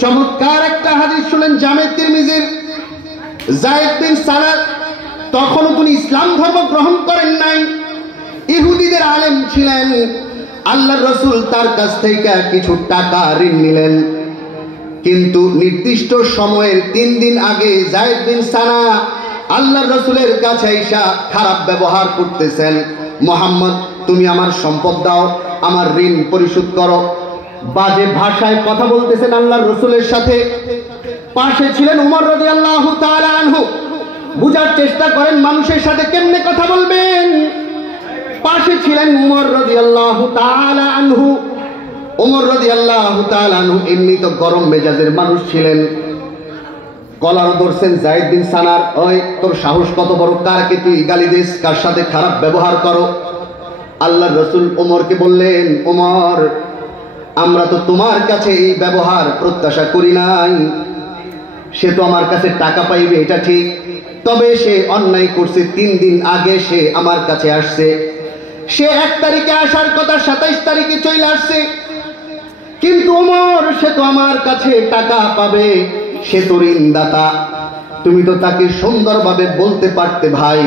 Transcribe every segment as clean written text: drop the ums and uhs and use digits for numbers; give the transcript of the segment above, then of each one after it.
চমৎকার একটা হাদিস শুনেন জামে তিরমিজির। যায়েদ বিন সানা তখনও তিনি ইসলাম ধর্ম গ্রহণ করেন নাই, ইহুদিদের আলেম ছিলেন। আল্লাহর রাসূল তার কাছ থেকে কিছু টাকা ঋণ নিলেন, কিন্তু নির্দিষ্ট সময়ের 3 দিন আগে যায়েদ বিন সানা আল্লাহর রাসূলের কাছে আইসা খারাপ ব্যবহার করতেছেন। মুহাম্মদ, তুমি আমার সম্পদ দাও, আমার ঋণ পরিশোধ করো। বাজে ভাষায় কথা বলতেছেন আল্লাহর রাসূলের সাথে। পাশে ছিলেন ওমর রাদিয়াল্লাহু তাআলা আনহু। বুঝার চেষ্টা করেন মানুষের সাথে কেমনে কথা বলবেন। পাশে ছিলেন ওমর রাদিয়াল্লাহু তাআলা আনহু। ওমর রাদিয়াল্লাহু তাআলা আনহু এমনি তো গরম মেজাজের মানুষ ছিলেন। কলার ধরছেন যায়েদ বিন সানার, ওই তোর সাহস কত বড়, কারকে তুই গালি দিস, কার সাথে খারাপ ব্যবহার করো। আল্লাহর রাসূল ওমরকে বললেন, ওমর, আমরা তো তোমার কাছে এই ব্যবহার প্রত্যাশা করি নাই। সে তো আমার কাছে টাকা পাইবে এটা ঠিক, তবে সে অন্যায় করছে। 3 দিন আগে সে আমার কাছে আসছে, সে 1 তারিখে আসার কথা 27 তারিখে চলে আসছে। কিন্তু ওমর, সে তো আমার কাছে টাকা পাবে, সে তো ঋণদাতা। তুমি তো তাকে সুন্দরভাবে বলতে পারতে, ভাই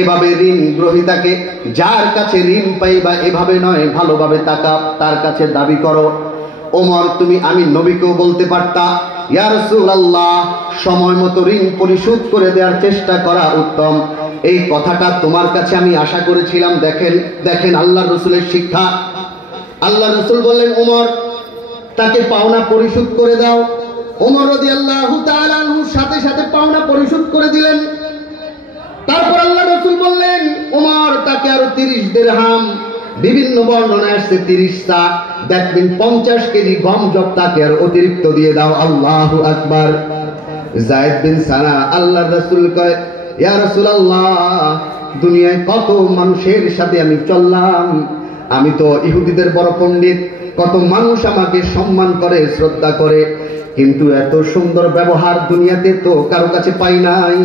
এভাবে ঋণ গ্রহীতাকে, যার কাছে ঋণ পাইবা এভাবে নয়, ভালোভাবে টাকা তার কাছে দাবি করো। ওমর, তুমি আমি নবীকেও বলতে পারতা, ইয়া রাসূলুল্লাহ, সময় মতো ঋণ পরিশোধ করে দেওয়ার চেষ্টা করা উত্তম। এই কথাটা তোমার কাছে আমি আশা করেছিলাম। দেখেন আল্লাহর রাসূলের শিক্ষা। আল্লাহর রাসূল বললেন, ওমর, তাকে পাওনা পরিশোধ করে দাও। ওমর রাদিয়াল্লাহু তাআলা আনহু সাথে সাথে পাওনা পরিশোধ করে দিলেন। তারপর আল্লাহর রাসূল বললেন, ওমর, তাকে আরো 30 দিরহাম, বিভিন্ন বর্ণনায় আসছে 30 সা, দ্যাট মিন 50 কেজি গম জব তাকে আর অতিরিক্ত দিয়ে দাও। আল্লাহু আকবার। যায়েদ বিন সানা আল্লাহর রাসূল কয়, ইয়া রাসূলুল্লাহ, দুনিয়ায় কত মানুষের সাথে আমি চললাম, আমি তো ইহুদিদের বড় পণ্ডিত, কত মানুষ আমাকে সম্মান করে, শ্রদ্ধা করে, কিন্তু এত সুন্দর ব্যবহার দুনিয়াতে তো কারো কাছে পাই নাই।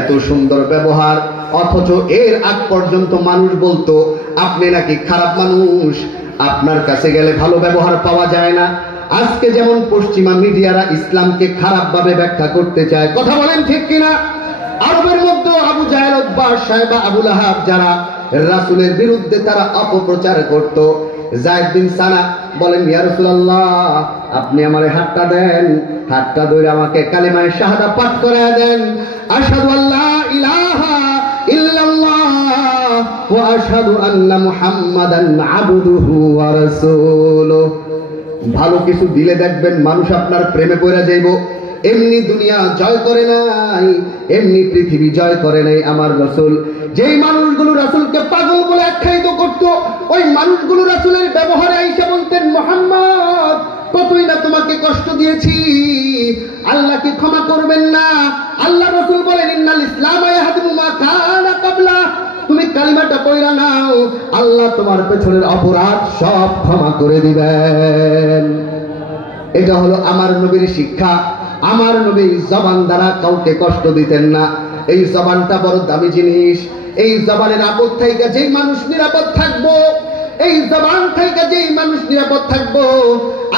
এত সুন্দর ব্যবহার, অথচ এর আগ পর্যন্ত মানুষ বলতো আপনি নাকি খারাপ মানুষ, আপনার কাছে গেলে ভালো ব্যবহার পাওয়া যায় না। আজকে যেমন পশ্চিমা মিডিয়ারা ইসলামকে খারাপ ভাবে ব্যাখ্যা করতে চায়, কথা বলেন ঠিক কিনা? আরবের মধ্যে আবু জাহেল, উতবা, শায়বা, আবু লাহাব, যারা রাসূলের বিরুদ্ধে তারা অপপ্রচার করত। যায়েদ বিন সানা বলেন, ইয়া রাসূলুল্লাহ, আপনি আমারে হাতটা দেন, হাতটা ধরে আমাকে কালিমায়ে শাহাদা পাঠ করায় দেন। আশহাদু আল্লা ইলাহা ইল্লাল্লাহ ওয়া আশহাদু আন্না মুহাম্মাদান আবদুহু ওয়া রাসূলুহু। ভালো কিছু দিলে দেখবেন মানুষ আপনার প্রেমে পড়ে যাইব। এমনি দুনিয়া জয় করে নাই, এমনি পৃথিবী জয় করে নাই আমার রাসূল। যেই মানুষগুলো রাসূলকে পাগল বলে আখ্যায়িত করত, ওই মানুষগুলো রাসূলের ব্যবহারে আইসা বলতেন, মুহাম্মদ, কতই না তোমাকে কষ্ট দিয়েছি, আল্লাহ কি ক্ষমা করবেন না? আল্লাহ রাসূল বলেন, ইন্নাল ইসলাম ইয়াহদিমু মা কানা ক্বাবলা, তুমি কালিমাটা পড়া নাও, আল্লাহ তোমার পেছনের অপরাধ সব ক্ষমা করে দিবেন। এটা হলো আমার নবীর শিক্ষা। আমার নবী জবান দ্বারা কাউকে কষ্ট দিতেন না। এই জবানটা বড় দামি জিনিস। এই জবানের আপদ থেকে যেই মানুষ নিরাপদ থাকবো, এই জবান থেকে যেই মানুষ নিরাপদ থাকবো,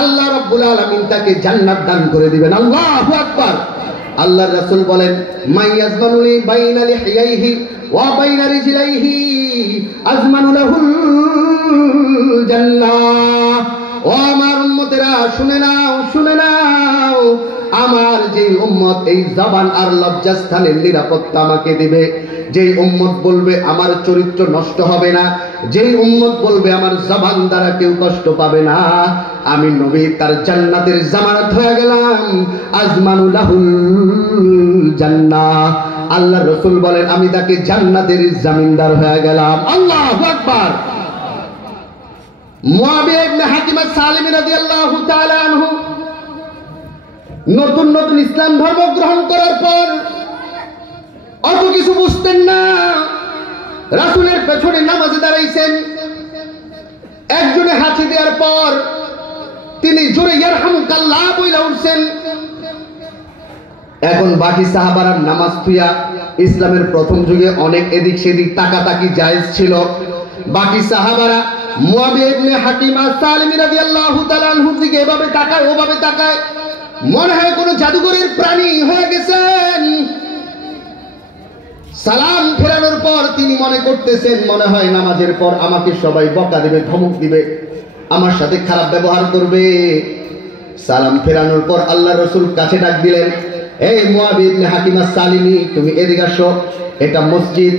আল্লাহ রাব্বুল আলামিন তাকে জান্নাত দান করে দিবেন। আল্লাহু আকবার। আল্লাহর রাসূল বলেন, মাইয়াজমানু লি বাইনা লিহিয়াইহি ওয়া বাইনা রিজলাইহি আজমানু লাহুল জান্নাহ। ও আমার উম্মতেরা, শুনে নাও, শুনে নাও, আমার যেই উম্মত এই জবান আর লজ্জাস্থানের নিরাপত্তা আমাকে দিবে, যেই উম্মত বলবে আমার চরিত্র নষ্ট হবে না, যেই উম্মত বলবে আমার জবান দ্বারা কেউ কষ্ট পাবে না, আমি নবী তার জান্নাতের জামানত হয়ে গেলাম। আজমানু লাহুল জান্নাহ। আল্লাহর রাসূল বলেন, আমি তাকে জান্নাতের জামিনদার হয়ে গেলাম। আল্লাহু আকবার। মুআবিয়া ইবনে হাকিম আস-সালিমি রাদিয়াল্লাহু তাআলা আনহু নতুন নতুন ইসলাম ধর্ম গ্রহণ করার পর অত কিছু বুঝতেন না। রাসূলের পেছনে নামাজে দাঁড়াইছেন, একজনে হাঁচি দেওয়ার পর তিনি জোরে ইয়ারহামুকাল্লাহ বইলা উঠছেন। এখন বাকি সাহাবারা নামাজ থুইয়া, ইসলামের প্রথম যুগে অনেক এদিক সেদিক তাকাতাকি জায়েজ ছিল, বাকি সাহাবারা মুয়াবিয়া ইবনে হাকিম আস-সালিমি রাদিয়াল্লাহু তাআলা আনহু দিকে এভাবে তাকায় ওভাবে তাকায়, মনে হয় কোনো জাদুঘরের প্রাণী হয়ে গেছেন। সালাম ফেরানোর পর তিনি মনে করতেছেন মনে হয় নামাজের পর আমাকে সবাই বকা দিবে, ধমক দিবে, আমার সাথে খারাপ ব্যবহার করবে। সালাম ফেরানোর পর আল্লাহ রাসূল কাছে ডাক দিলেন, এই মুয়াবিয়া ইবনে হাকিম আস-সালিমি, তুমি এদিকে আসো, এটা মসজিদ,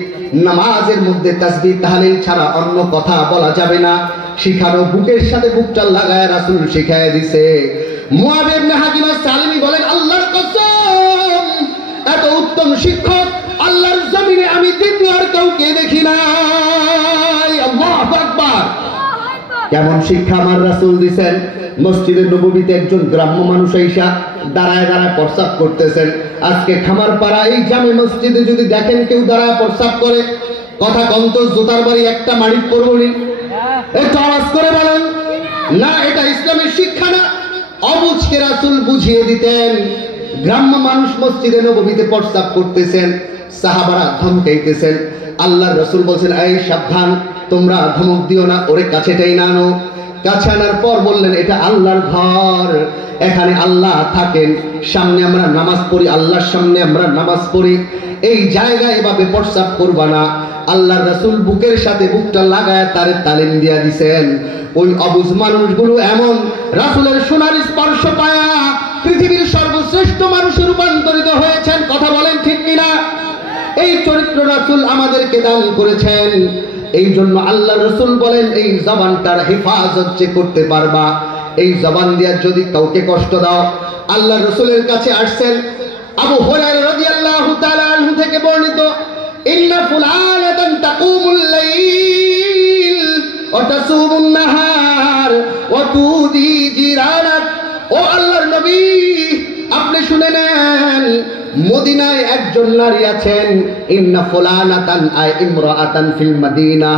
নামাজের মধ্যে তাসবিহ তাহলিল ছাড়া অন্য কথা বলা যাবে না। শিখানো বুকের সাথে বুকটা লাগায় রাসূল শিখায় দিছে। মুয়াবিয়া ইবনে হাকিম আস-সালিমি বলেন, আল্লাহর কসম, এত উত্তম শিক্ষক আল্লাহর জমিনে আমি দ্বিতীয় আর কাউকে দেখি নাই। আল্লাহু আকবার। কেমন শিক্ষা আমার রাসূল দিবেন। মসজিদের নববীতে একজন গ্রাম্য মানুষ আইসা দাঁড়ায় দাঁড়ায় প্রস্রাব করতেছেন। আজকে খামারপাড়া এই জামে মসজিদে যদি দেখেন কেউ দাঁড়ায় প্রস্রাব করে, কথা কন্ত জুতার বাড়ি একটা মাড়ি পড়বনি, একটু আওয়াজ করে বলেন না, এটা ইসলামের শিক্ষা না। অবুঝকে রাসূল বুঝিয়ে দিতেন। গ্রাম্য মানুষ মসজিদে নববীতে প্রস্রাব করতেছেন, সাহাবারা ধমকাইতেছেন। আল্লাহর রাসূল বলছেন, এই সাবধান, তোমরা ধমক দিও না, ওরে কাছেটাই না আনো। কাছে আনার পর বললেন, এটা আল্লাহর ঘর, এখানে আল্লাহ থাকেন, সামনে আমরা নামাজ পড়ি, আল্লাহর সামনে আমরা নামাজ পড়ি, এই জায়গায় এভাবে প্রস্রাব করবা না। আল্লাহর রাসূল বুকের সাথে বুকটা লাগায় তারে তালিম দিয়া দিছেন। ওই অবুঝ মানুষগুলো এমন রাসূলের সোনার স্পর্শ পায়া পৃথিবীর সর্বশ্রেষ্ঠ মানুষে রূপান্তরিত হয়েছেন। কথা বলেন ঠিক কিনা? এই চরিত্র রাসূল আমাদেরকে দান করেছেন। এই জন্য আল্লাহ রাসূল বলেন, এই জবানটার হেফাজত যে করতে পারবা, এই জবান দিয়া যদি কাউকে কষ্ট দাও। আল্লাহ রাসূলের কাছে আসছেন আবু হুরায়রা রাদিয়াল্লাহু তাআলা আনহু থেকে বর্ণিত, ইন্না ফুলানাতান তাকুমুল লাইল ওয়া তাসুমুন নাহার ওয়া তুদি জিরানাত। ও আল্লাহর নবী, আপনি শুনে নেন, মদিনায় একজন নারী আছেন, ইন্না ফুলানাতান আই ইমরাআতান ফিল মাদিনা,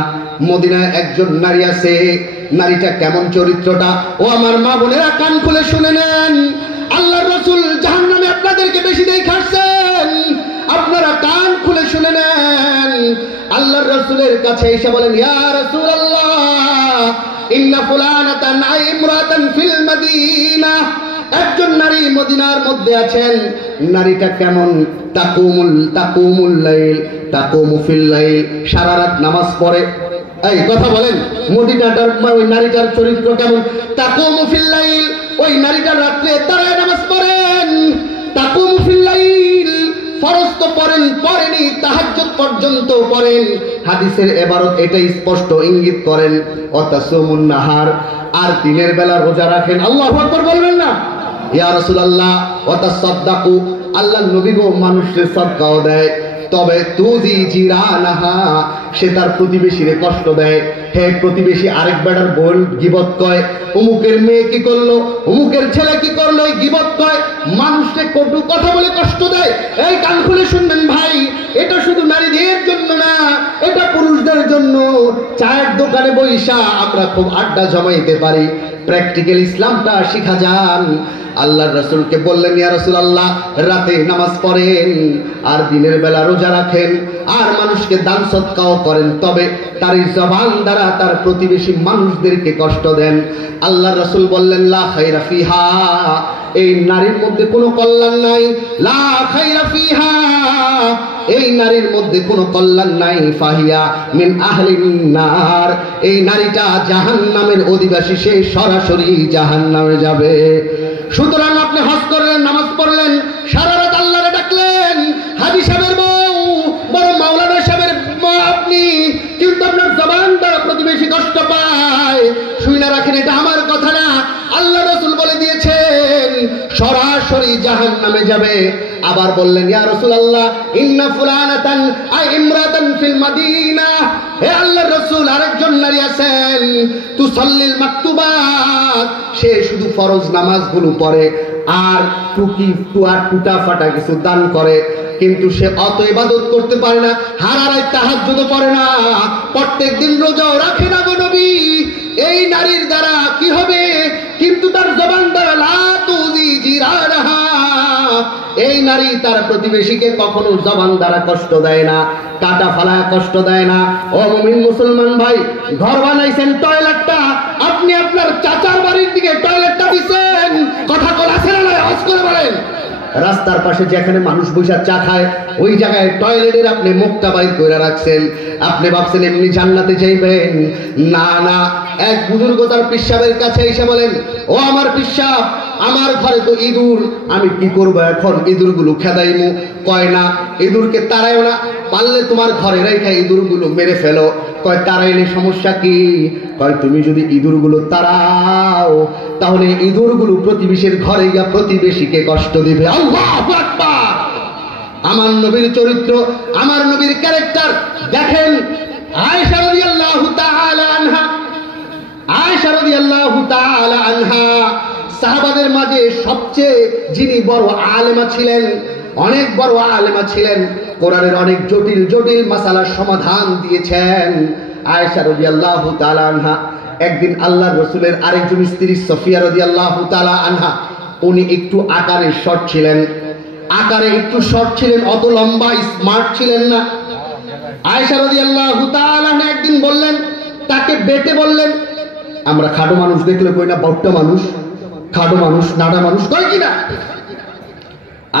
মদিনায় একজন নারী আছে। নারীটা কেমন চরিত্রটা? ও আমার মা বোনেরা, কান খুলে শুনে নেন। আল্লাহর রাসূল জাহান্নামে আপনাদেরকে বেশি দেখাচ্ছেন, আপনারা কান খুলে শুনে নেন। আল্লাহর রাসূলের কাছে এসে বলেন, ইয়া রাসূলুল্লাহ, ইন্না ফুলানাতান আই ইমরাআতান ফিল মাদিনা, একজন নারী মদিনার মধ্যে আছেন। নারীটা কেমন? তাকুমুল লাইল তাকুমু ফিল লাইল, সারা রাত নামাজ পড়ে। এই কথা বলেন, মদিনাটার ওই নারীটার চরিত্র কেমন? তাকুমু ফিল লাইল, ওই নারীটা রাতে দাঁড়ায় নামাজ পড়েন। তাকুমু ফিল লাইল, ফরজ তো পড়েনি, তাহাজ্জুদ পর্যন্ত পড়েন। হাদিসের ইবারত এটাই স্পষ্ট ইঙ্গিত করেন। ওয়াতাসুমুন নাহার, আর দিনের বেলা রোজা রাখেন। আল্লাহু আকবার বলবেন না? ইয়া রাসূলুল্লাহ, ওয়াতাসাদদাকু, আল্লাহর নবী গো মানুষের সদকাও দেয়, তবে তুদি জিরানাহা, সে তার প্রতিবেশীরে কষ্ট দেয়। হে প্রতিবেশী, আরেক বেটার বোন গীবত কয়, অমুকের মেয়ে কি করলো, অমুকের ছেলে কি করলো, এই গীবত কয়, মানুষকে কটু কথা বলে কষ্ট দেয়। এই কান খুলে শুনবেন ভাই, এটা শুধু নারীদের জন্য না, এটা পুরুষদের জন্য। চায়ের দোকানে বইসা আমরা খুব আড্ডা জমাইতে পারি, প্র্যাকটিক্যাল ইসলামটা শিখা যান। আল্লাহর রাসূলকে বললেন, ইয়া রাসূলুল্লাহ, রাতে নামাজ পড়েন আর দিনের বেলা রোজা রাখেন আর মানুষকে দান সদকাও করেন, তবে তার এই জবান দ্বারা তার প্রতিবেশী মানুষদেরকে কষ্ট দেন। আল্লাহর রাসূল বললেন, লা খায়রা ফিহা, এই নারীর মধ্যে কোনো কল্যাণ নাই। লা খায়রা ফিহা, এই নারীর মধ্যে কোনো কল্যাণ নাই। ফাহিয়া মিন আহলিন নার, এই নারীটা জাহান্নামের অধিবাসী, সে সরাসরি জাহান্নামে যাবে। সুতরাং আপনি হজ করলেন, নামাজ পড়লেন, সারা রাত আল্লাহরে ডাকলেন, হাজী সাহেবের বউ, বড় মাওলানা সাহেবের মা আপনি, কিন্তু আপনার জবান দ্বারা প্রতিবেশী কষ্ট পায়। শুনে রাখেন, এটা আমার কথা না, আল্লাহ রাসূল বলে দিয়েছেন, সরাসরি জাহান্নামে যাবে। আবার বললেন, ইয়া রাসূলুল্লাহ, ইন্না ফুলানাতান আই ইমরাতান ফিল মাদিনা, হে আল্লাহর রাসূল, আরেকজন নারী আছেন, তুসাল্লিল মাকতুবাত, সে শুধু ফরজ নামাজগুলো পড়ে আর টুটা ফাটা কিছু দান করে, কিন্তু সে অত ইবাদত করতে পারে না, হারারাত তাহাজ্জুদ পড়ে না, প্রত্যেকদিন রোজাও রাখে না গো নবী। এই নারীর দ্বারা কি হবে? কিন্তু তার জবান দ্বারা লা তুদি জিরানাহা, এই নারী তার প্রতিবেশীকে কখনো জবান দ্বারা কষ্ট দেয় না, কাটা ফালায় কষ্ট দেয় না। ও মুমিন মুসলমান ভাই, ঘর বানাইছেন টয়লেটটা, আপনি আপনার চাচার বাড়ির দিকে টয়লেটটা দিচ্ছেন, কথা বলাছে না, আওয়াজ করে বলেন। রাস্তার পাশে যেখানে মানুষ বসে চা খায় ওই জায়গায় টয়লেটের আপনি মুখটা বাইর করে রাখছেন, আপনি ভাবছেন এমনি জান্নাতে যাইবেন। না না, এক বুজুর্গ তার পিসাবের কাছে এসে বলেন, ও আমার পিসাব, আমার ঘরে তো ইঁদুর, আমি কি করবো এখন, ইঁদুরগুলো খেদাইমু। কয় না, ইঁদুরকে তাড়াইও না, পারলে তোমার ঘরে রেখে ইঁদুরগুলো মেরে ফেলো। কয় তাড়াইলে সমস্যা কি? কয় তুমি যদি ইঁদুরগুলো তাড়াও তাহলে ইঁদুরগুলো প্রতিবেশীর ঘরে গিয়া প্রতিবেশীকে কষ্ট দিবে। আল্লাহু আকবার! আমার নবীর চরিত্র, আমার নবীর ক্যারেক্টার দেখেন। আয়েশা রাদিয়াল্লাহু তাআলা আনহা, আয়েশা রাদিয়াল্লাহু তাআলা আনহা সাহাবাদের মাঝে সবচেয়ে যিনি বড় আলেমা ছিলেন, অনেক বড় আলেমা ছিলেন, কোরআনের অনেক জটিল জটিল মাসালার সমাধান দিয়েছেন। আয়েশা রাদিয়াল্লাহু তাআলা আনহা একদিন আল্লাহর রাসূলের আরেকজন স্ত্রী সফিয়া রাদিয়াল্লাহু তাআলা আনহা, উনি একটু আকারে শর্ট ছিলেন, আকারে একটু শর্ট ছিলেন, অত লম্বা স্মার্ট ছিলেন না। আয়েশা রাদিয়াল্লাহু তাআলা আনহা একদিন বললেন, তাকে বেটে বললেন। আমরা খাটো মানুষ দেখলে কই না বট্টা মানুষ, খাটো মানুষ, নাড়া মানুষ কয় কিনা।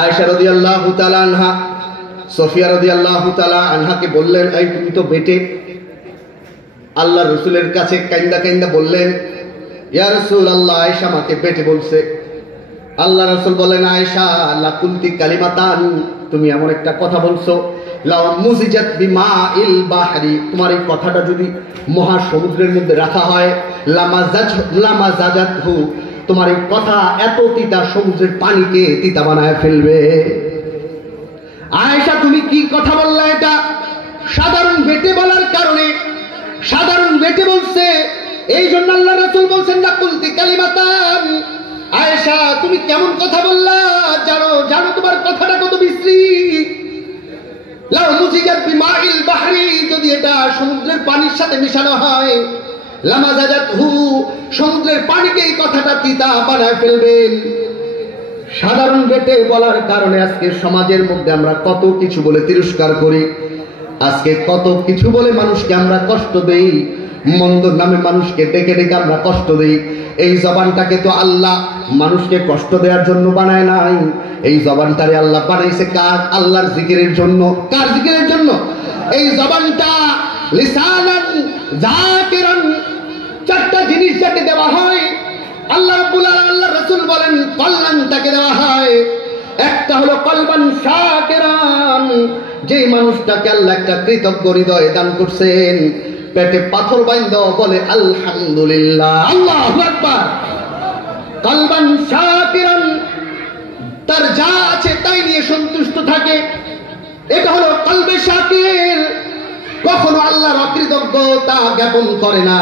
আয়েশা রাদিয়াল্লাহু তাআলা আনহা সফিয়া রাদিয়াল্লাহু তাআলা আনহাকে বললেন, এই তুমি তো বেটে। আল্লাহর রাসূলের কাছে কাইন্দা কাইন্দা বললেন, ইয়া রাসূলুল্লাহ, আয়েশা আমাকে বেটে বলছে। আল্লাহ রাসূল বলেন, আয়েশা লা কুনতি কালিমাতান, তুমি এমন একটা কথা বলছো, লাউ মুজিজাত বিমাইল বাহরি, তোমার এই কথাটা যদি মহাসমুদ্রের মধ্যে রাখা হয়, লামাজাজাতহু, তোমার এই কথা এত তিতা সমুদ্রের পানিকে তিতা বানায় ফেলবে। আয়েশা তুমি কি কথা বললা? এটা সাধারণ বেটে বলার কারণে, সাধারণ বেটে বলছে, এই জন্য আল্লাহ রাসূল বলছেন না কুলতি কালিমাতান। আয়েশা তুমি কেমন কথা বললা, জানো জানো তোমার কথাটা কত বিশ্রী। লাউ মুজিজাত বিমাইল বাহরি, যদি এটা সমুদ্রের পানির সাথে মিশানো হয়, লামাজাজাতহু, সমুদ্রের পানিকে এই কথাটা তিতা বানায় ফেলবেন। সাধারণ বেটে বলার কারণে আজকে সমাজের মধ্যে আমরা কত কিছু বলে তিরস্কার করি, আজকে কত কিছু বলে মানুষকে আমরা কষ্ট দেই, মন্দ নামে মানুষকে ডেকে ডেকে আমরা কষ্ট দেই। এই জবানটাকে তো আল্লাহ মানুষকে কষ্ট দেওয়ার জন্য বানায় নাই, এই জবানটারে আল্লাহ বানাইছে কার? আল্লাহর জিকিরের জন্য। কার জিকিরের জন্য? এই জবানটা লিসানান যাকিরান, চারটা জিনিস যাকে দেওয়া হয়, আল্লাহ রাব্বুল আলামিন, আল্লাহ রাসূল বলেন কল্যাণ তাকে দেওয়া হয়। একটা হলো কলবান শাকিরান, যেই মানুষটাকে আল্লাহ একটা কৃতজ্ঞ হৃদয় দান করছেন, পেটে পাথর বাইন্ধ বলে আলহামদুলিল্লাহ, আল্লাহু আকবার। কলবান শাকিরান, তার যা আছে তাই নিয়ে সন্তুষ্ট থাকে, এটা হলো কলবে শাকির, কখনো আল্লাহর অকৃতজ্ঞতা জ্ঞাপন করে না।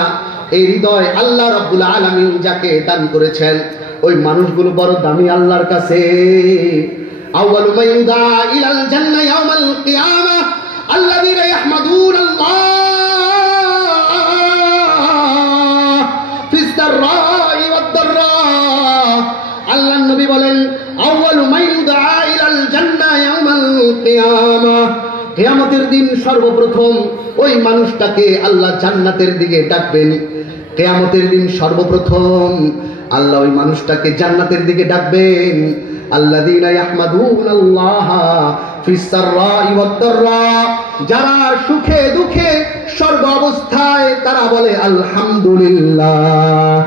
এই হৃদয় আল্লাহ রাব্বুল আলামিন যাকে দান করেছেন, ওই মানুষগুলো বড় দামি আল্লাহর কাছে। আউয়ালু মা ইউদা ইলাল জান্নাহ ইয়াউমাল কিয়ামাহ আল্লাযীনা ইয়াহমাদুনাল্লাহ ফিস সাররাই ওয়াদ দাররা। আল্লাহর নবী বলেন, আউয়ালু মা ইউদা ইলাল জান্নাহ ইয়াউমাল কিয়ামাহ, কিয়ামতের দিন সর্বপ্রথম ওই মানুষটাকে আল্লাহ জান্নাতের দিকে ডাকবেন। কিয়ামতের দিন সর্বপ্রথম আল্লাহ ওই মানুষটাকে জান্নাতের দিকে ডাকবেন। আল্লাযীনা ইয়াহমাদুনাল্লাহ ফিস সাররাই ওয়াদ দাররা, যারা সুখে দুঃখে সর্ব অবস্থায় তারা বলে আলহামদুলিল্লাহ।